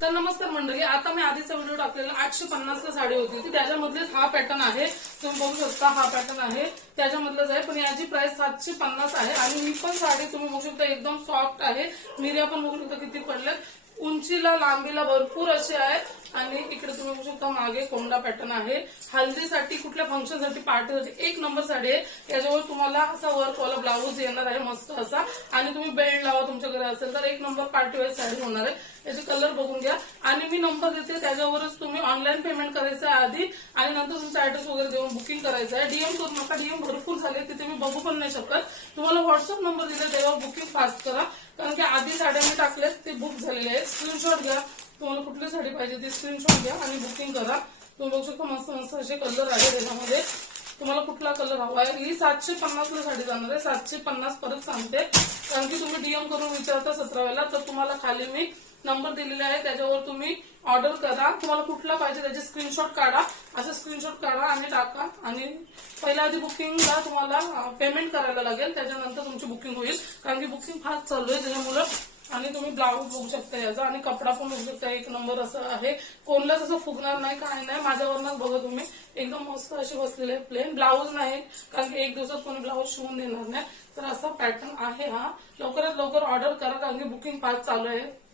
तर नमस्कार मंडळी, आता मी आधीचा व्हिडिओ टाकलेला 850 ला साडी होती ती, त्याच्यामधलेच हा पॅटर्न आहे. तुम्ही बघू शकता हा पॅटर्न आहे त्याच्यामधलंच आहे, पण याची प्राइस 750 आहे. आणि ही पण साडी तुम्ही बघू शकता एकदम सॉफ्ट आहे. निर्या पण बघू शकता किती पडल्यात, उंचीला लांबीला भरपूर असे आहे. आणि इकडे तुम्ही बघू शकता मागे कोंडा पॅटर्न आहे. हल्दीसाठी कुठल्या फंक्शनसाठी पार्टीसाठी एक नंबर साडी आहे. याच्यावर तुम्हाला असा वर्क वाला ब्लाऊज येणार आहे मस्त असा, आणि तुम्ही बेल्ट लावा तुमच्याकडे असेल तर एक नंबर पार्टी वेअर साडी होणार आहे. याचे कलर बघून घ्या आणि मी नंबर देते त्याच्यावरच तुम्ही ऑनलाईन पेमेंट करायचं आहे आधी, आणि नंतर तुमचा ऍड्रेस वगैरे देऊन बुकिंग करायचं आहे. डीएम करू नका, डीएम भरपूर झाले तिथे मी बघू पण नाही शकत. तुम्हाला व्हॉट्सअप नंबर दिला त्याच्यावर बुकिंग फास्ट करा, कारण की आधी साड्या मी टाकल्यात ते बुक झालेले आहेत. स्क्रीनशॉट घ्या, तुम्हाला कुठली साडी पाहिजे ती स्क्रीनशॉट घ्या आणि बुकिंग करा. तुम्ही बघू शकता मस्त मस्त असे कलर आहे त्याच्यामध्ये, तुम्हाला कुठला कलर हवा आहे. ही 750 ला साडी जाणार आहे. 750 परत सांगते, कारण की तुम्ही डीएम करून विचारता 17 वेळेला, तर तुम्हाला खाली मी नंबर दिलेला आहे त्याच्यावर तुम्ही ऑर्डर करा. तुम्हाला कुठला पाहिजे त्याचे स्क्रीनशॉट काढा, असं स्क्रीनशॉट काढा आणि टाका. आणि पहिल्या आधी बुकिंगला तुम्हाला पेमेंट करायला लागेल, त्याच्यानंतर तुमची बुकिंग होईल, कारण की बुकिंग फास्ट चालू आहे त्याच्यामुळे. आणि तुम्ही ब्लाऊज बघू शकता याचा, आणि कपडा पण बघू शकता एक नंबर असं आहे. कोणलाच असं फुगणार नाही, काय नाही. माझ्यावरनच बघा तुम्ही, एकदम मस्त असे बसलेले प्लेन ब्लाऊज नाही, कारण की एक दिवसात कोणी ब्लाऊज शिवून देणार नाही. तर असा पॅटर्न आहे हा. लवकरात लवकर ऑर्डर करा, कारण की बुकिंग फास्ट चालू आहे.